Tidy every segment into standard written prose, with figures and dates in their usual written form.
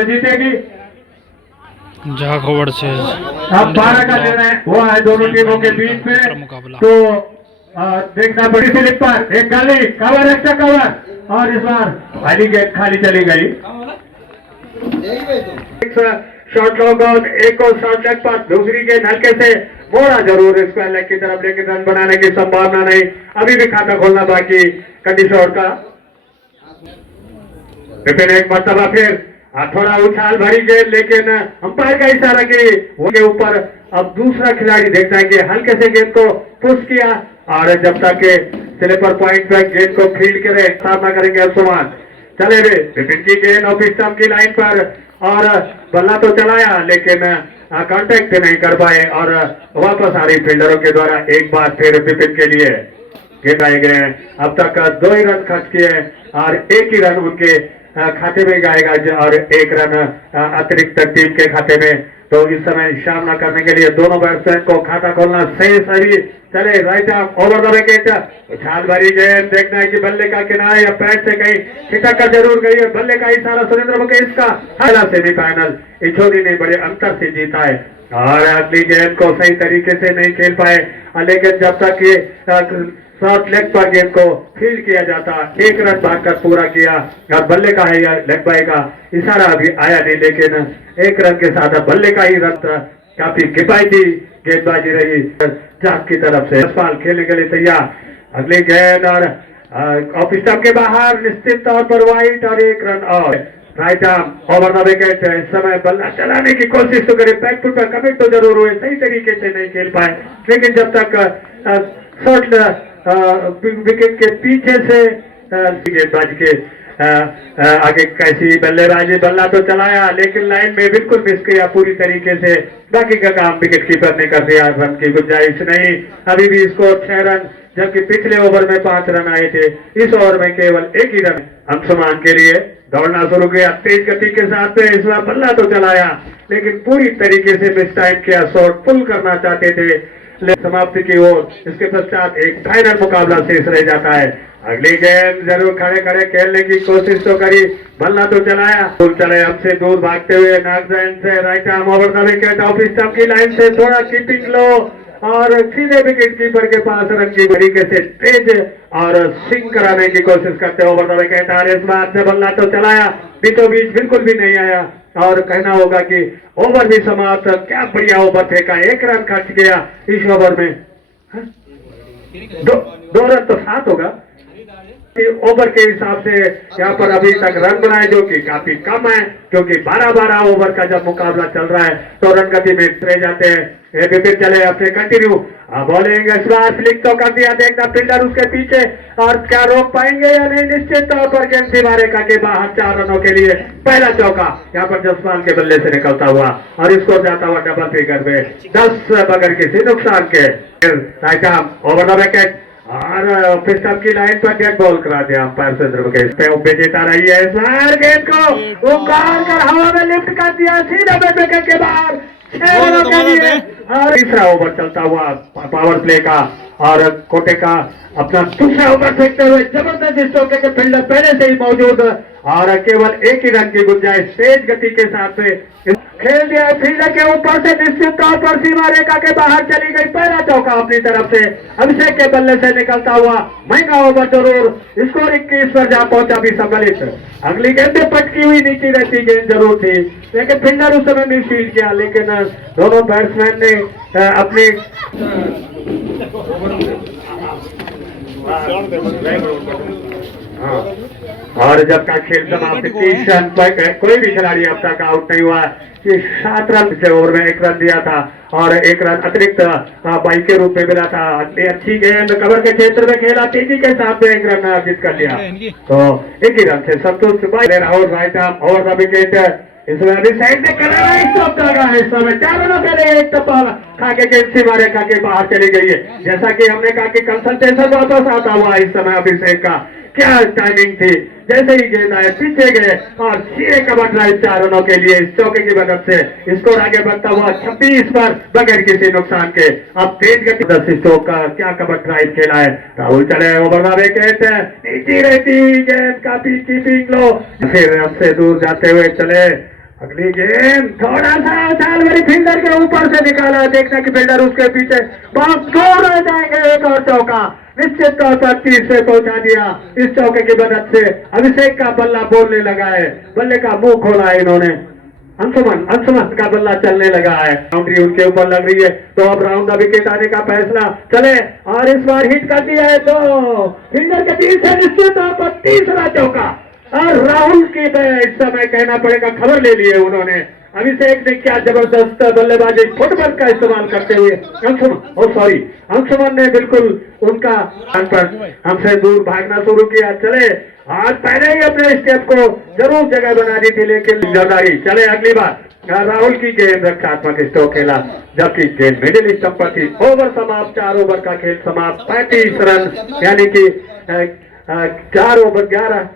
जीतेगी। जाखवड़ से अब 12 का निर्णय हुआ है दोनों टीमों के बीच में। मुकाबला तो देखना बड़ी स्लिप पर एक गली कवर एक्स्ट्रा कवर और इस बार खाली गेट खाली चली गई। शॉर्ट लॉक आउट, एक और शॉर्ट लेग पर, दूसरी गेंद हल्के से मोड़ा जरूर स्क्वायर लेग की तरफ, लेकिन रन बनाने की संभावना नहीं। अभी भी खाता खोलना बाकी कंडी शॉट का। फिर एक मरतबा फिर थोड़ा उछाल भरी गेंद, लेकिन अंपायर का इशारा की उसके ऊपर अब दूसरा खिलाड़ी देखता है कि हल्के से गेंद को पुश किया और जब तक के स्लीपर पॉइंट पर गेंद को फील्ड करे सामना करेंगे अंशुमान। चले वे विपिन की गेंद ऑफ स्टंप की लाइन पर और बल्ला तो चलाया लेकिन कांटेक्ट नहीं कर पाए और वापस आ रही फील्डरों के द्वारा एक बार फिर विपिन के लिए गेंद आए गए। अब तक 2 ही रन खर्च किए और 1 ही रन उनके खाते में आएगा और 1 रन अतिरिक्त टीम के खाते में। तो इस समय सामना करने के लिए दोनों बैट्समैन को खाता खोलना सही सही। चले right arm over the wicket, उछाल भरी गेंद, देखना है कि बल्ले का किनारा या पैड से कहीं छिटक कर जरूर गई है। बल्ले का इशारा सुरेंद्र मुकेश का पहला सेमीफाइनल इछोरी ने बड़े अंतर से जीता है और अगली गेंद को सही तरीके से नहीं खेल पाए, लेकिन जब तक ये शॉर्ट लेग पर गेंद को फील्ड किया जाता 1 रन भागकर पूरा किया और बल्ले का है या लेग बाय का इशारा अभी आया नहीं, लेकिन 1 रन के साथ बल्ले का ही रन काफी किफायती गेंदबाजी रही जाक की तरफ से। यशपाल खेलने के लिए तैयार, अगली गेंद और ऑफ स्टंप के बाहर निश्चित तौर पर वाइट और 1 रन और right arm over the wicket. इस समय बल्ला चलाने की कोशिश तो करे, बैक फुट पर कमिट तो जरूर हुए, सही तरीके से नहीं खेल पाए, लेकिन जब तक शॉर्ट विकेट के पीछे से गेंदबाज के आगे कैसी बल्लेबाजी, बल्ला तो चलाया लेकिन लाइन में बिल्कुल मिस किया पूरी तरीके से। बाकी का काम विकेट कीपर ने कर दिया, रन की गुंजाइश नहीं। अभी भी स्कोर 6 रन, जबकि पिछले ओवर में 5 रन आए थे, इस ओवर में केवल 1 ही रन अंशुमान के लिए। दौड़ना शुरू किया तेज गति के साथ में, इस बार बल्ला तो चलाया लेकिन पूरी तरीके से मिस टाइम किया, शॉट पुल करना चाहते थे समाप्ति की ओर। इसके पश्चात एक फाइनल मुकाबला शेष रह जाता है। अगली गेंद जरूर खड़े खड़े खेलने की कोशिश तो करी, बल्ला तो चलाया, चले हमसे दूर भागते हुए नागजैन से right arm over the wicket, off stump की लाइन से थोड़ा कीपिंग लो और सीधे विकेट कीपर के पास रन की तरीके से तेज और स्विंग कराने की कोशिश करते ओवर द विकेट। और इस बार से बल्ला तो चलाया, बीचों बीच बिल्कुल भी नहीं आया और कहना होगा कि ओवर भी समाप्त। क्या बढ़िया ओवर फेंका, 1 रन खर्च किया इस ओवर में। 2 रन तो 7 होगा ओवर के हिसाब से यहाँ पर अभी तक रन बनाए जो कि काफी कम है, क्योंकि 12-12 ओवर का जब मुकाबला चल रहा है तो रन गति में रह जाते हैं। विकेट चले अपने कंटिन्यू बॉलिंग, स्लिक तो कर दिया, देखना फील्डर उसके पीछे और क्या रोक पाएंगे या नहीं। निश्चित तौर पर गेंद दीवारेका के बाहर 4 रनों के लिए पहला चौका यहाँ पर जसपाल के बल्ले से निकलता हुआ और स्कोर जाता हुआ डबल फिगर में 10 बगैर किसी नुकसान के। Right arm over the wicket और पिस्टल की लाइन पर डेड बॉल करा दिया अंपायर सुरेंद्र मुकेश पे विजेता रही है। इस बार गेंद को उखाड़ कर हवा में लिफ्ट कर दिया सीधा विकेट के बाहर 6 रनों के लिए। और तीसरा ओवर चलता हुआ पावर प्ले का और कोटे का अपना दूसरा ओवर फेंकते हुए जबरदस्त चौके के फील्डर पहले से ही मौजूद और केवल 1 ही रन की गुंजाइश तेज गति के साथ में खेल दिया फील्डर के ऊपर से, निश्चित तौर पर सीमा रेखा के बाहर चली गई। पहला चौका अपनी तरफ से अभिषेक के बल्ले से निकलता हुआ महंगा ओवर जरूर, स्कोर 21 पर जा पहुंचा भी सम्मिलित। अगली गेंद में पटकी हुई नीचे रहती गेंद जरूर थी, लेकिन फील्डर उस समय मिस फील्ड किया, लेकिन दोनों बैट्समैन ने अपनी और जब का खेल समाप्त 30 रन पर कोई भी खिलाड़ी अब तक आउट नहीं हुआ। ये 7 रन पिछले ओवर में 1 रन दिया था और 1 रन अतिरिक्त बाई के रूप में मिला था। अच्छी गेंद कवर के क्षेत्र में खेला, तेजी के साथ में 1 रन अर्जित कर लिया, तो 1 ही रन से संतुष्ट। Rahul right arm over the wicket, इसमें अभी साइड में स्टॉप लगा है। इस समय 4 रनों के लिए 1 टप्पा खा के गेंद सीमा रेखा के बाहर चली गई है। जैसा कि हमने कहा कि कंसल्टेशन वापस आता हुआ इस समय अभिषेक का क्या टाइमिंग थी, जैसे ही गेंद आए पीछे गए और सीधे कवर ड्राइव 4 रनों के लिए इस चौके की मदद से स्कोर आगे बढ़ता हुआ 26 पर बगैर किसी नुकसान के। अब तेज गति 10 स्ट्रोक का क्या कवर ड्राइव खेला है। राहुल चले ओवर द विकेट, नीचे रहती गेंद काफी कीपिंग लो, फिर हमसे दूर जाते हुए चले अगली गेंद थोड़ा सा उछाल भरी फील्डर के ऊपर से निकाला, देखना कि फील्डर उसके पीछे बहुत दूर रह जाएंगे। एक और चौका निश्चित तौर पर 30 से पहुंचा दिया इस चौके की मदद से। अभिषेक का बल्ला बोलने लगा है, बल्ले का मुंह खोला है इन्होंने। अंशुमन का बल्ला चलने लगा है, बाउंड्री उनके ऊपर लग रही है, तो अब राउंड द विकेट आने का फैसला चले और इस बार हिट कर दिया है तो फील्डर के बीच से निश्चित तौर पर तीसरा चौका। और राहुल की इस समय कहना पड़ेगा खबर ले लिए उन्होंने। अभिषेक ने क्या जबरदस्त बल्लेबाजी फुटबॉल का इस्तेमाल करते हुए अंशुमन ने बिल्कुल उनका हमसे दूर भागना शुरू किया। चले आज पहले ही अपने स्टेप को जरूर जगह बना दी थी, लेकिन जिम्मेदारी चले अगली बार। राहुल की गेंद रक्षात्मक स्ट्रोक खेला, जबकि गेंद मिडिल स्टंप पर थी। ओवर समाप्त, 4 ओवर का खेल समाप्त, 35 रन, यानी कि 4 ओवर 11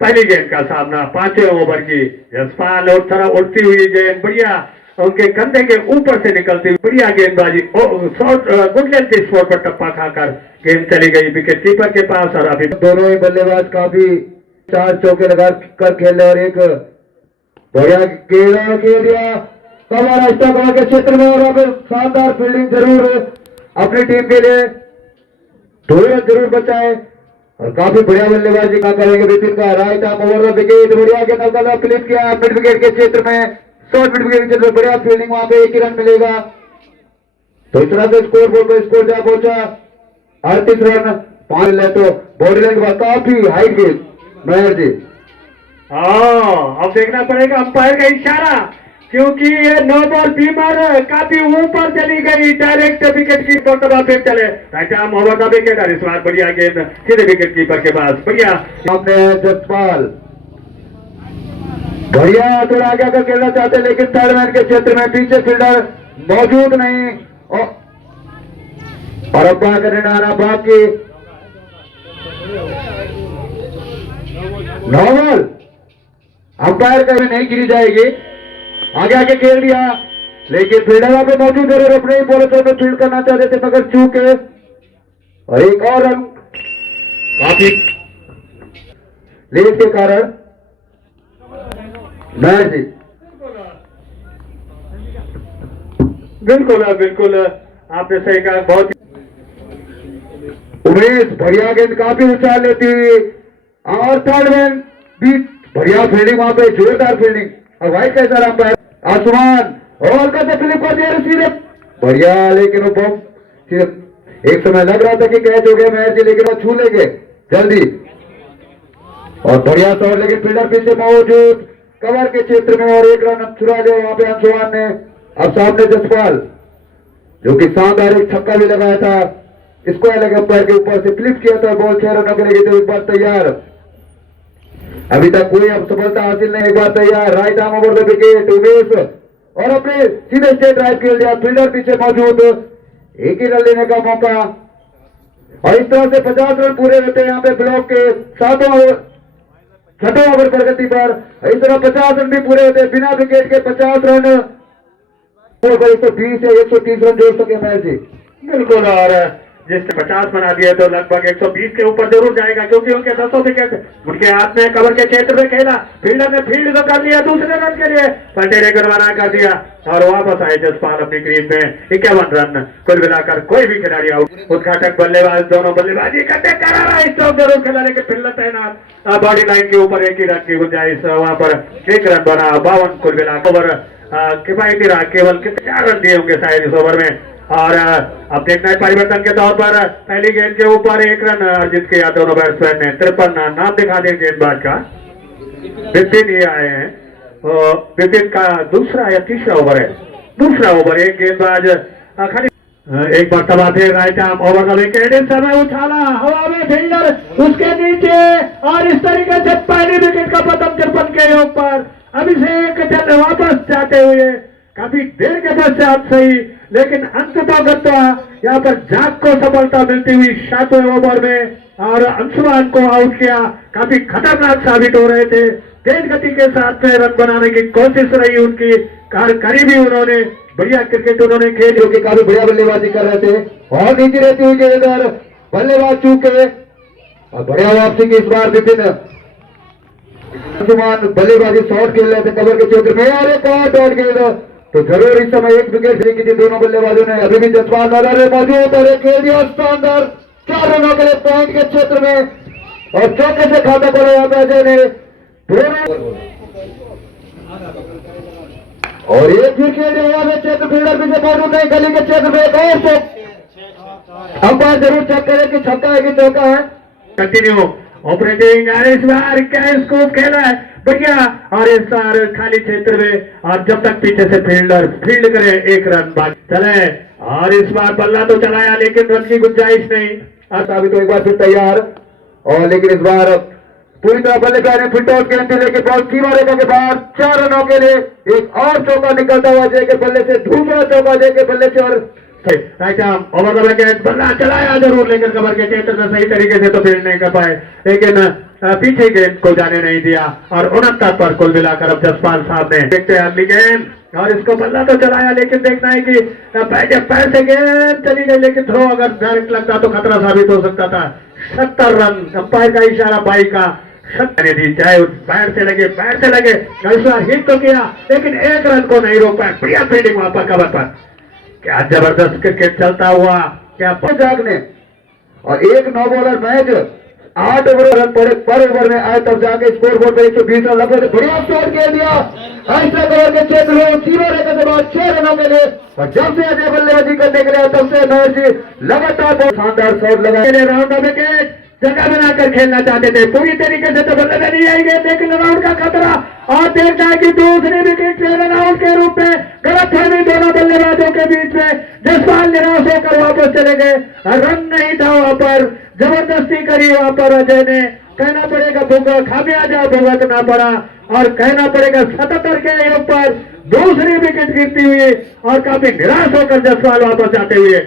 पहली गेंद का सामना 5वें ओवर की। जसपाल और तरह उड़ती हुई गेंद बढ़िया उनके कंधे के ऊपर से निकलती हुई बढ़िया गेंदबाजी, शॉट गुड लेंथ स्कोर पर टप्पा खाकर गेंद चली गई विकेट कीपर के पास। और अभी दोनों ही बल्लेबाज काफी 4 चौके लगा कर खेले और एक बढ़िया गेंद खेल दिया कवर स्टॉक के क्षेत्र में। और अब शानदार फील्डिंग जरूर अपनी टीम के लिए जरूर बचाए और काफी बढ़िया बल्लेबाजी का करेंगे विपिन का। Right arm over the wicket, बढ़िया गेंद क्लिप किया मिड विकेट के क्षेत्र में, शॉर्ट मिड विकेट के क्षेत्र में बढ़िया फील्डिंग, वहां पे 1 ही रन मिलेगा। तो इस तरह से स्कोर बोर्ड पर स्कोर जा पहुंचा 38 रन 5 ले। तो बॉडी लाइन के बाद काफी हाइट गेंद मेहर जी। अब देखना पड़ेगा अंपायर का इशारा, क्योंकि ये नो बॉल बीमर काफी ऊपर चली गई, डायरेक्ट विकेट की तो फिर चले right arm over the wicket. और इस बार बढ़िया गेंद सीधे विकेट कीपर के पास, बढ़िया सामने जसपाल बढ़िया थोड़ा आगे आकर खेलना चाहते, लेकिन थर्ड मैन के क्षेत्र में पीछे फील्डर मौजूद नहीं और अब्बा करने नारा बाकी 9 बॉल अंपायर का भी नहीं गिरी जाएगी। आगे आगे खेल दिया, लेकिन फील्डर वहां पे मौजूद है और अपने बॉलर में फील्ड करना चाहते थे मगर चूके। और एक और रन काफी लीड के कारण मैच जी। बिल्कुल आपने सही कहा, बहुत उमेश बढ़िया गेंद काफी उछाल लेती और थर्ड मैन भी बढ़िया फील्डिंग, वहां पे जोरदार फील्डिंग। और वाइट कैसा रहा अंपायर आसमान और का फ्लिप कर दिया सीधे बढ़िया, लेकिन वो बम सीधे एक समय लग रहा था कि कैच हो गया मैच, लेकिन वो छू लेंगे जल्दी और बढ़िया शॉट, लेकिन फील्डर पीछे मौजूद कवर के क्षेत्र में और 1 रन छुड़ा लिया वहां पे अंशुमान ने। अब सामने जसपाल जो कि शानदार एक छक्का भी लगाया था, इसको अलग अंपायर के ऊपर से फ्लिप किया था, बॉल 6 रनों के लिए तो एक बार तैयार। अभी तक कोई अब सफलता हासिल नहीं, एक बार तैयार। Right arm over the wicket Umesh और अपने सीधे स्ट्रेट ड्राइव खेल दिया, फील्डर पीछे मौजूद, 1 ही रन लेने का मौका। और इस तरह से 50 रन पूरे होते हैं यहाँ पे ब्लॉक के 6वें ओवर प्रगति पर। इस तरह 50 रन भी पूरे होते हैं बिना विकेट के 50 रन 120 या 130 रन जोड़ सके मैच जी। बिल्कुल, और जिसने 50 बना दिया तो लगभग 120 के ऊपर जरूर जाएगा, क्योंकि उनके 10 विकेट उनके हाथ में कवर के क्षेत्र में खेला। फील्डर ने फील्ड तो कर लिया दूसरे रन के लिए, पलटे बना कर दिया और वापस आए जसपाल अपनी क्रीज में 51 रन। कुल मिलाकर कोई भी खिलाड़ी आउट। उद्घाटक बल्लेबाज दोनों बल्लेबाजी करते करारा स्ट्रोक जरूर खेला, लेकिन फील्डर तैनात, बॉडी लाइन के ऊपर 1 ही रन की गुंजाइश, वहां पर 1 रन बना। 52 कुल मिलाकर ओवर किफायती रहा, केवल 4 रन दिए होंगे शायद इस ओवर में। और अब देखना है परिवर्तन के तौर पर पहली गेंद के ऊपर 1 रन अर्जित किया दोनों बैट्समैन ने। 53 नाम दिखा दें गेंदबाज का, विपिन ही आए हैं। विपिन का दूसरा या तीसरा ओवर है, दूसरा ओवर। एक गेंदबाज खाली एक मरतबा फिर right arm over the wicket, इस समय उछाला हवा में फील्डर उसके नीचे और इस तरीके से पहली विकेट का पतन 53 के ऊपर। अभिषेक चंद्र वापस जाते हुए काफी देर के पश्चात सही, लेकिन अंततः यहाँ पर जाग को सफलता मिलती हुई 7वें ओवर में और अंशुमान को आउट किया। काफी खतरनाक साबित हो रहे थे, तेज गति के साथ में रन बनाने की कोशिश रही उनकी, करीबी उन्होंने बढ़िया क्रिकेट उन्होंने खेल, जो कि काफी बढ़िया बल्लेबाजी कर रहे थे और नीचे रहती हुई गेंद बल्लेबाज चूके और बढ़िया वापसी की इस बार विपिन अंशुमान बल्लेबाजी शॉट खेल रहे थे कवर के क्षेत्र में और एक और डॉट गेंद, तो जरूर इस समय एक विकेट की थी दोनों बल्लेबाजों ने। अभी भी जसपाल नजर में मौजूद और एक खेल दिया शानदार 4 रनों के लिए पॉइंट के क्षेत्र में, और चौके से खाता खोला यहाँ पे अजय ने दोनों, और एक विकेट यहाँ पे क्षेत्र फील्डर भी से मौजूद नहीं, गली के क्षेत्र में एक और शॉट। अंपायर जरूर चेक करें कि छक्का है कि चौका है। कंटिन्यू ऑपरेटिंग, और इस बार क्या स्कोप खेला है बढ़िया, और इस बार खाली क्षेत्र में, और जब तक पीछे से फील्डर फील्ड करे 1 रन बाकी चले, और इस बार बल्ला तो चलाया लेकिन रन की गुंजाइश नहीं। अभी तो एक बार फिर तैयार, और लेकिन इस बार पूरी तरह बल्लेबाज ने फिर टॉस गेंद थी लेकिन बॉल सीमा रेखा के बाहर 4 रनों के लिए एक और चौका निकलता हुआ जय के बल्ले से, दूसरा चौका जय के बल्ले से, और right arm over the wicket, बल्ला चलाया जरूर लेकिन कवर के क्षेत्र में सही तरीके से तो फील्ड नहीं कर पाए, लेकिन पीछे गेंद को जाने नहीं दिया, और 69 पर कुल मिलाकर अब जसपाल साहब ने देखते हैं अगली गेंद, और इसको बल्ला तो चलाया लेकिन देखना है कि पैर से गेंद चली गई, लेकिन थ्रो अगर डायरेक्ट लगता तो खतरा साबित हो सकता था। 70 रन, अंपायर का इशारा बाई का 70 दी, चाहे पैर से लगे हिट तो किया लेकिन 1 रन को नहीं रोक पाया। बढ़िया फील्डिंग वहां पर कवर पर, क्या जबरदस्त क्रिकेट चलता हुआ, क्या जागने, और एक 9 बॉलर मैच 8 ओवर रन पर ओवर में आए तब जाके स्कोर बोर्ड पे 120 रन लगे थे। बढ़िया शॉट खेल दिया ऐसा कवर के क्षेत्र में सीमा रेखा के बाद 6 रनों के लिए, और जब से अजय बल्लेबाजी करने के लिए तब से महेश जी लगातार बहुत शानदार शॉट लगाए। राउंड ऑफ विकेट जगह बनाकर खेलना चाहते थे, पूरी तरीके से तो बल्ले में नहीं आएंगे लेकिन रनआउट का खतरा, और देखता है कि दूसरी विकेट से रनआउट के रूप में गलत फहमी दोनों बल्लेबाजों के बीच में, जसपाल निराश होकर वापस चले गए, रन नहीं था वहां पर, जबरदस्ती करी वहां पर अजय ने, कहना पड़ेगा खामियाजा भुगतना पड़ा, और कहना पड़ेगा 77 के ऊपर दूसरी विकेट गिरती हुई, और काफी निराश होकर जसपाल वापस जाते हुए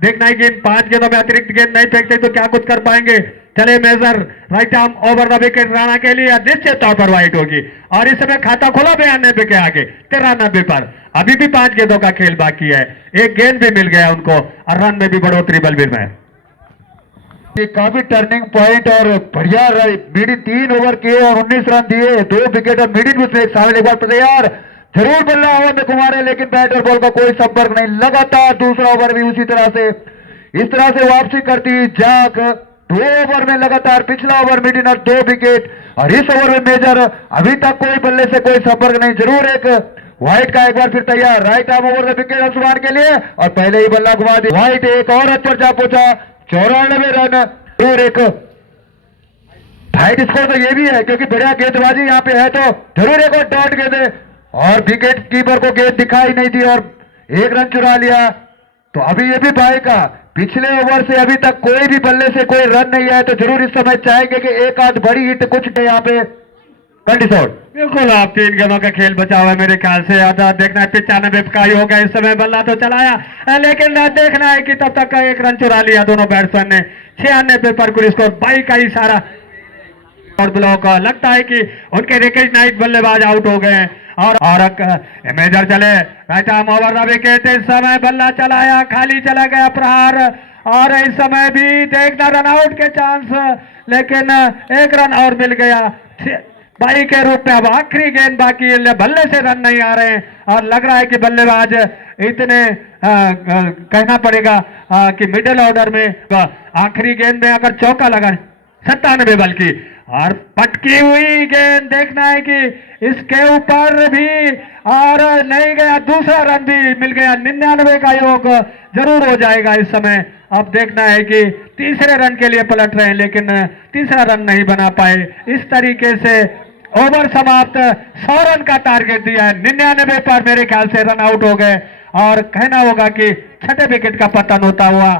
देखना है कि 5 गेंदों में अतिरिक्त गेंद नहीं फेंकते तो क्या कुछ कर पाएंगे। चले major right arm over the wicket Rana के लिए निश्चित तौर पर वाइट होगी, और इस समय खाता खोला 92 के आगे 93 पर, अभी भी 5 गेंदों का खेल बाकी है, 1 गेंद भी मिल गया उनको, और रन में भी बढ़ोतरी बलबीर में। काफी टर्निंग पॉइंट और बढ़िया मीडियम 3 ओवर किए और 19 रन दिए, 2 विकेट और मीडियम में शामिल। एक बार तैयार, जरूर बल्ला हवा में घुमारे लेकिन बैट और बॉल का कोई संपर्क नहीं, लगातार दूसरा ओवर भी उसी तरह से इस तरह से वापसी करती जाक, 2 ओवर में लगातार, पिछला ओवर मीडियम और 2 विकेट, और इस ओवर में मेजर अभी तक कोई बल्ले से कोई संपर्क नहीं। जरूर एक व्हाइट का एक बार फिर तैयार, right arm over the wicket Anshuman के लिए, और पहले ही बल्ला घुमा दी व्हाइट, एक और अच्छा जा पहुंचा 94 रन। जरूर एक हाइट स्कोर तो ये भी है क्योंकि बढ़िया गेंदबाजी यहाँ पे है, तो जरूर एक और डॉट गेंद, और विकेट कीपर को गेंद दिखाई नहीं दी और 1 रन चुरा लिया। तो अभी ये भी बाई का पिछले ओवर से अभी तक कोई भी बल्ले से कोई रन नहीं आया, तो जरूर इस समय चाहेंगे कि एक आध बड़ी हिट कुछ यहाँ पे बिल्कुल। आप 3 गेंदों का खेल बचा हुआ है मेरे ख्याल से, आधा देखना है 95 का ही होगा इस समय, बल्ला तो चलाया लेकिन देखना है कि तब तक 1 रन चुरा लिया दोनों बैट्समैन ने। 96 पर कुल स्कोर, बाई का इशारा और ब्लॉक, लगता है कि उनके रिकग्नाइज बल्लेबाज आउट हो गए हैं, और मेजर चले right arm over the wicket, इस समय बल्ला चलाया, खाली चला गया प्रहार, और इस समय भी देखना रनआउट के चांस, लेकिन 1 रन और मिल गया बाई के रूप में। अब आखिरी गेंद बाकी है, बल्ले से रन नहीं आ रहे हैं, और लग रहा है कि बल्लेबाज इतने कहना पड़ेगा कि मिडिल ऑर्डर में आखिरी गेंद में अगर चौका लगा 97 बल्कि, और पटकी हुई गेंद, देखना है कि इसके ऊपर भी और नहीं गया, दूसरा रन भी मिल गया, 99 का योग जरूर हो जाएगा इस समय। अब देखना है कि तीसरे रन के लिए पलट रहे हैं लेकिन तीसरा रन नहीं बना पाए। इस तरीके से ओवर समाप्त, 100 रन का टारगेट दिया है, 99 पर मेरे ख्याल से रन आउट हो गए, और कहना होगा कि 6ठे विकेट का पतन होता हुआ